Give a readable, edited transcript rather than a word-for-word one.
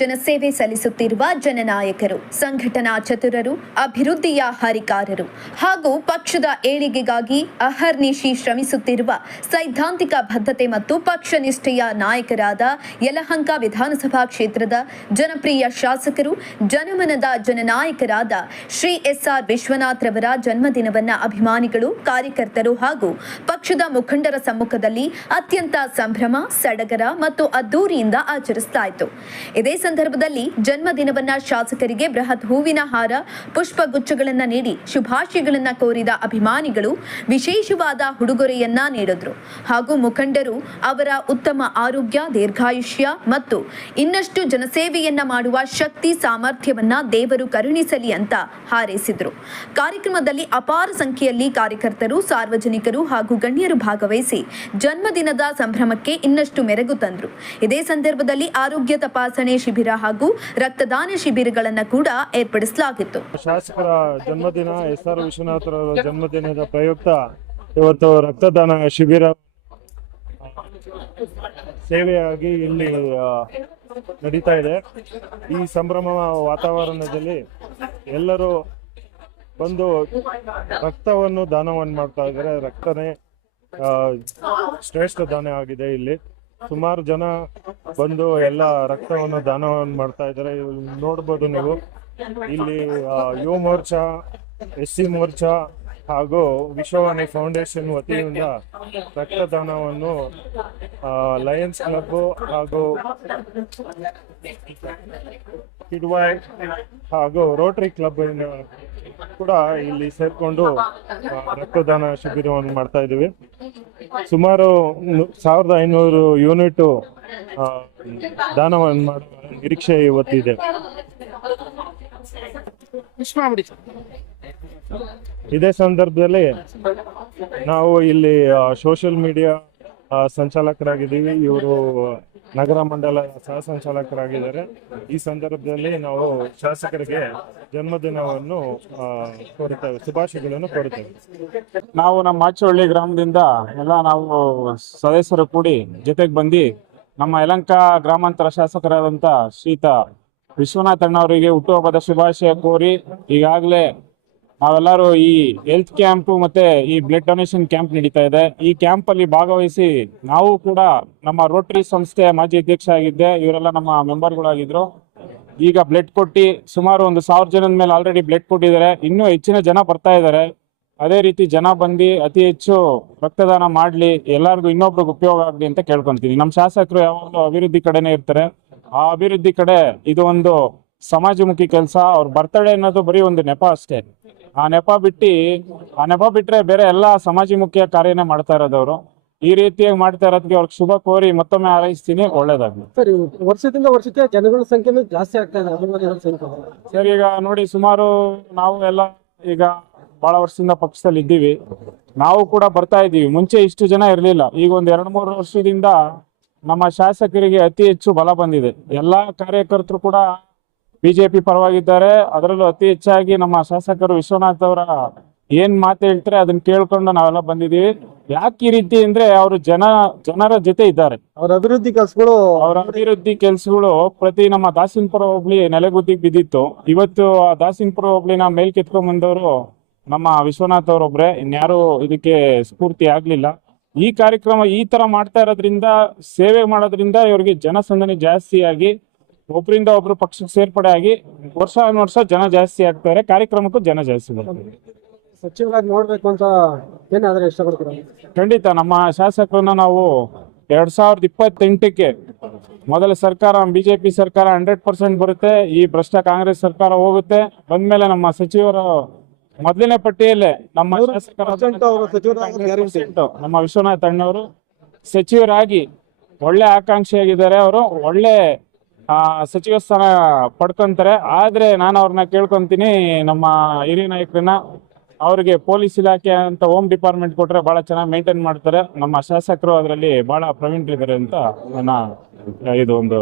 ಜನಸೇವೆ ಸಲ್ಲಿಸುತ್ತಿರುವ ಜನನಾಯಕರು, ಸಂಘಟನಾ ಚತುರರು, ಅಭಿವೃದ್ಧಿಯ ಹರಿಕಾರರು ಹಾಗೂ ಪಕ್ಷದ ಏಳಿಗೆಗಾಗಿ ಅಹರ್ನಿಶಿ ಶ್ರಮಿಸುತ್ತಿರುವ ಸೈದ್ಧಾಂತಿಕ ಬದ್ಧತೆ ಮತ್ತು ಪಕ್ಷ ನಿಷ್ಠೆಯ ನಾಯಕರಾದ ಯಲಹಂಕ ವಿಧಾನಸಭಾ ಕ್ಷೇತ್ರದ ಜನಪ್ರಿಯ ಶಾಸಕರು, ಜನಮನದ ಜನನಾಯಕರಾದ ಶ್ರೀ ಎಸ್.ಆರ್. ವಿಶ್ವನಾಥ್ ರವರ ಜನ್ಮದಿನವನ್ನ ಅಭಿಮಾನಿಗಳು, ಕಾರ್ಯಕರ್ತರು ಹಾಗೂ ಪಕ್ಷದ ಮುಖಂಡರ ಸಮ್ಮುಖದಲ್ಲಿ ಅತ್ಯಂತ ಸಂಭ್ರಮ, ಸಡಗರ ಮತ್ತು ಅದ್ದೂರಿಯಿಂದ ಆಚರಿಸಲಾಯಿತು. ಇದೇ ಸಂದರ್ಭದಲ್ಲಿ ಜನ್ಮದಿನವನ್ನ ಶಾಸಕರಿಗೆ ಬೃಹತ್ ಹೂವಿನ ಹಾರ, ಪುಷ್ಪಗುಚ್ಛಗಳನ್ನು ನೀಡಿ ಶುಭಾಶಯಗಳನ್ನು ಕೋರಿದ ಅಭಿಮಾನಿಗಳು ವಿಶೇಷವಾದ ಉಡುಗೊರೆಯನ್ನ ನೀಡಿದ್ರು ಹಾಗೂ ಮುಖಂಡರು ಅವರ ಉತ್ತಮ ಆರೋಗ್ಯ, ದೀರ್ಘಾಯುಷ್ಯ ಮತ್ತು ಇನ್ನಷ್ಟು ಜನಸೇವೆಯನ್ನ ಮಾಡುವ ಶಕ್ತಿ, ಸಾಮರ್ಥ್ಯವನ್ನ ದೇವರು ಕರುಣಿಸಲಿ ಅಂತ ಹಾರೈಸಿದ್ರು. ಕಾರ್ಯಕ್ರಮದಲ್ಲಿ ಅಪಾರ ಸಂಖ್ಯೆಯಲ್ಲಿ ಕಾರ್ಯಕರ್ತರು, ಸಾರ್ವಜನಿಕರು ಹಾಗೂ ಗಣ್ಯರು ಭಾಗವಹಿಸಿ ಜನ್ಮದಿನದ ಸಂಭ್ರಮಕ್ಕೆ ಇನ್ನಷ್ಟು ಮೆರುಗು ತಂದರು. ಇದೇ ಸಂದರ್ಭದಲ್ಲಿ ಆರೋಗ್ಯ ತಪಾಸಣೆ ಶಿಬಿರ ಹಾಗೂ ರಕ್ತದಾನ ಶಿಬಿರಗಳನ್ನು ಕೂಡ ಏರ್ಪಡಿಸಲಾಗಿತ್ತು. ಶಾಸಕರ ಜನ್ಮದಿನ ಎಸ್.ಆರ್. ವಿಶ್ವನಾಥರ ಜನ್ಮದಿನದ ಪ್ರಯುಕ್ತ ಇವತ್ತು ರಕ್ತದಾನ ಶಿಬಿರ ಸೇವೆಯಾಗಿ ಇಲ್ಲಿ ನಡೀತಾ ಇದೆ. ಈ ಸಂಭ್ರಮ ವಾತಾವರಣದಲ್ಲಿ ಎಲ್ಲರೂ ಬಂದು ರಕ್ತವನ್ನು ದಾನವನ್ನು ಮಾಡ್ತಾ ಇದ್ದಾರೆ. ರಕ್ತನೇ ಶ್ರೇಷ್ಠ ದಾನ ಆಗಿದೆ. ಇಲ್ಲಿ ಸುಮಾರು ಜನ ಬಂದು ಎಲ್ಲ ರಕ್ತವನ್ನು ದಾನವನ್ನು ಮಾಡ್ತಾ ಇದ್ದಾರೆ. ನೋಡ್ಬೋದು ನೀವು ಇಲ್ಲಿ ಯುವ ಮೋರ್ಚಾ, SC ಮೋರ್ಚಾ ಹಾಗೂ ವಿಶ್ವವಾಣಿ ಫೌಂಡೇಶನ್ ವತಿಯಿಂದ ರಕ್ತದಾನವನ್ನು ಲಯನ್ಸ್ ಕ್ಲಬ್ ಹಾಗೂ ಕಿಡ್ವಾಯ್ ಹಾಗೂ ರೋಟರಿ ಕ್ಲಬ್ ಕೂಡ ಇಲ್ಲಿ ಸೇರ್ಕೊಂಡು ರಕ್ತದಾನ ಶಿಬಿರವನ್ನು ಮಾಡ್ತಾ ಇದ್ದೀವಿ. ಸುಮಾರು 1500 ಯೂನಿಟ್ ದಾನವನ್ನು ಮಾಡುವ ನಿರೀಕ್ಷೆ ಇವತ್ತಿದೆ. ಇದೇ ಸಂದರ್ಭದಲ್ಲಿ ನಾವು ಇಲ್ಲಿ ಸೋಷಿಯಲ್ ಮೀಡಿಯಾ ಸಂಚಾಲಕರಾಗಿದ್ದೀವಿ. ಇವರು ನಗರ ಮಂಡಲ ಸಹ ಸಂಚಾಲಕರಾಗಿದ್ದಾರೆ. ಈ ಸಂದರ್ಭದಲ್ಲಿ ನಾವು ಶಾಸಕರಿಗೆ ಜನ್ಮದಿನವನ್ನು ಕೋರುತ್ತೇವೆ, ಶುಭಾಶಯಗಳನ್ನು ಕೋರುತ್ತೇವೆ. ನಾವು ನಮ್ಮ ಮಾಚೋಳ್ಳಿ ಗ್ರಾಮದಿಂದ ಎಲ್ಲ ನಾವು ಸದಸ್ಯರು ಕೂಡಿ ಜೊತೆಗೆ ಬಂದು ನಮ್ಮ ಯಲಹಂಕ ಗ್ರಾಮಾಂತರ ಶಾಸಕರಾದಂಥ ಶ್ರೀಯುತ ವಿಶ್ವನಾಥ್ ಅಣ್ಣವರಿಗೆ ಹುಟ್ಟುಹಬ್ಬದ ಶುಭಾಶಯ ಕೋರಿ ಈಗಾಗಲೇ ನಾವೆಲ್ಲರೂ ಈ ಹೆಲ್ತ್ ಕ್ಯಾಂಪ್ ಮತ್ತೆ ಈ ಬ್ಲಡ್ ಡೊನೇಷನ್ ಕ್ಯಾಂಪ್ ನಡೀತಾ ಇದೆ. ಈ ಕ್ಯಾಂಪ್ ಅಲ್ಲಿ ಭಾಗವಹಿಸಿ ನಾವು ಕೂಡ ನಮ್ಮ ರೋಟರಿ ಸಂಸ್ಥೆಯ ಮಾಜಿ ಅಧ್ಯಕ್ಷ ಆಗಿದ್ದೆ, ಇವರೆಲ್ಲ ನಮ್ಮ ಮೆಂಬರ್ಗಳಾಗಿದ್ರು. ಈಗ ಬ್ಲಡ್ ಕೊಟ್ಟು ಸುಮಾರು 1000 ಜನದ ಮೇಲೆ ಆಲ್ರೆಡಿ ಬ್ಲಡ್ ಕೊಟ್ಟಿದ್ದಾರೆ. ಇನ್ನೂ ಹೆಚ್ಚಿನ ಜನ ಬರ್ತಾ ಇದ್ದಾರೆ. ಅದೇ ರೀತಿ ಜನ ಬಂದು ಅತಿ ಹೆಚ್ಚು ರಕ್ತದಾನ ಮಾಡಲಿ, ಎಲ್ಲರಿಗೂ ಇನ್ನೊಬ್ರಿಗೆ ಉಪಯೋಗ ಆಗಲಿ ಅಂತ ಕೇಳ್ಕೊಂತೀನಿ. ನಮ್ಮ ಶಾಸಕರು ಯಾವಾಗಲೂ ಅಭಿವೃದ್ಧಿ ಕಡೆನೇ ಇರ್ತಾರೆ. ಆ ಅಭಿವೃದ್ಧಿ ಕಡೆ ಇದು ಒಂದು ಸಮಾಜಮುಖಿ ಕೆಲಸ. ಅವ್ರ ಬರ್ತಡೇ ಅನ್ನೋದು ಬರೀ ಒಂದು ನೆಪ ಅಷ್ಟೇ. ಆ ನೆಪ ಬಿಟ್ರೆ ಬೇರೆ ಎಲ್ಲ ಸಮಾಜಮುಖಿಯ ಕಾರ್ಯನೇ ಮಾಡ್ತಾ ಇರೋದವರು. ಈ ರೀತಿಯಾಗಿ ಮಾಡ್ತಾ ಇರೋದಕ್ಕೆ ಅವ್ರಿಗೆ ಶುಭ ಕೋರಿ ಮತ್ತೊಮ್ಮೆ ಹಾರೈಸ್ತೀನಿ. ಒಳ್ಳೇದಾಗ್ಲಿ. ಸರ್, ವರ್ಷದಿಂದ ವರ್ಷಕ್ಕೆ ಜನಗಳ ಸಂಖ್ಯೆ ಜಾಸ್ತಿ ಆಗ್ತಾ ಇದೆ. ಸರ್, ಈಗ ನೋಡಿ, ಸುಮಾರು ನಾವು ಎಲ್ಲ ಈಗ ಬಹಳ ವರ್ಷದಿಂದ ಪಕ್ಷದಲ್ಲಿ ಇದ್ದೀವಿ. ನಾವು ಕೂಡ ಬರ್ತಾ ಇದ್ದೀವಿ. ಮುಂಚೆ ಇಷ್ಟು ಜನ ಇರಲಿಲ್ಲ. ಈಗ ಒಂದು 2-3 ವರ್ಷದಿಂದ ನಮ್ಮ ಶಾಸಕರಿಗೆ ಅತಿ ಹೆಚ್ಚು ಬಲ ಬಂದಿದೆ. ಎಲ್ಲಾ ಕಾರ್ಯಕರ್ತರು ಕೂಡ ಬಿಜೆಪಿ ಪರವಾಗಿದ್ದಾರೆ. ಅದರಲ್ಲೂ ಅತಿ ಹೆಚ್ಚಾಗಿ ನಮ್ಮ ಶಾಸಕರು ವಿಶ್ವನಾಥ್ ಅವರ ಏನ್ ಮಾತು ಹೇಳ್ತಾರೆ ಅದನ್ನ ಕೇಳ್ಕೊಂಡು ನಾವೆಲ್ಲ ಬಂದಿದ್ದೀವಿ. ಯಾಕೆ ಈ ರೀತಿ ಅಂದ್ರೆ ಅವರು ಜನರ ಜೊತೆ ಇದ್ದಾರೆ. ಅವರ ಅಭಿವೃದ್ಧಿ ಕೆಲಸಗಳು ಪ್ರತಿ ನಮ್ಮ ದಾಸಿನಪುರ ಹೋಬಳಿ ನೆಲೆಗುದ್ದಿಗೆ ಬಿದ್ದಿತ್ತು. ಇವತ್ತು ಆ ದಾಸಿನಪುರ ಹೋಬಳಿನ ಮೇಲ್ ಕೆತ್ಕೊಂಡ್ ಬಂದವರು ನಮ್ಮ ವಿಶ್ವನಾಥ್ ಅವರೊಬ್ರೆ, ಇನ್ಯಾರು ಇದಕ್ಕೆ ಸ್ಫೂರ್ತಿ ಆಗ್ಲಿಲ್ಲ. ಈ ಕಾರ್ಯಕ್ರಮ ಈ ತರ ಮಾಡ್ತಾ ಇರೋದ್ರಿಂದ, ಸೇವೆ ಮಾಡೋದ್ರಿಂದ ಇವರಿಗೆ ಜನಸಂದಣಿ ಜಾಸ್ತಿ ಆಗಿ ಒಬ್ಬರಿಂದ ಒಬ್ರು ಪಕ್ಷಕ್ಕೆ ಸೇರ್ಪಡೆ ಆಗಿ ವರ್ಷ ಜನ ಜಾಸ್ತಿ ಆಗ್ತಾರೆ. ಕಾರ್ಯಕ್ರಮಕ್ಕೂ ಜನ ಜಾಸ್ತಿ ಬರ್ತಾರೆ. ಸಚಿವರಾಗಿ ನೋಡ್ಬೇಕು ಅಂತ ಏನಾದ್ರೆ ಇಷ್ಟಪಡ್ತೀರಾ? ಖಂಡಿತ ನಮ್ಮ ಶಾಸಕರನ್ನ ನಾವು 2028ಕ್ಕೆ ಮೊದಲ ಸರ್ಕಾರ ಬಿಜೆಪಿ ಸರ್ಕಾರ 100% ಬರುತ್ತೆ. ಈ ಭ್ರಷ್ಟ ಕಾಂಗ್ರೆಸ್ ಸರ್ಕಾರ ಹೋಗುತ್ತೆ. ಬಂದ್ಮೇಲೆ ನಮ್ಮ ಸಚಿವರು ಮೊದಲನೇ ಪಟ್ಟಿಯಲ್ಲೇ ನಮ್ಮ ನಮ್ಮ ವಿಶ್ವನಾಥ್ ಅಣ್ಣವರು ಸಚಿವರಾಗಿ ಒಳ್ಳೆ ಆಕಾಂಕ್ಷಿಯಾಗಿದ್ದಾರೆ. ಅವರು ಒಳ್ಳೆ ಸಚಿವ ಸ್ಥಾನ ಪಡ್ಕೊಂತಾರೆ. ಆದ್ರೆ ನಾನು ಅವ್ರನ್ನ ಕೇಳ್ಕೊಂತೀನಿ, ನಮ್ಮ ಹಿರಿಯ ನಾಯಕರನ್ನ, ಅವ್ರಿಗೆ ಪೊಲೀಸ್ ಇಲಾಖೆ ಅಂತ ಹೋಮ್ ಡಿಪಾರ್ಟ್ಮೆಂಟ್ ಕೊಟ್ರೆ ಬಹಳ ಚೆನ್ನಾಗಿ ಮೇಂಟೈನ್ ಮಾಡ್ತಾರೆ. ನಮ್ಮ ಶಾಸಕರು ಅದರಲ್ಲಿ ಬಹಳ ಪ್ರವೀಣರಿದ್ದಾರೆ ಅಂತ ನನ್ನ ಇದು ಒಂದು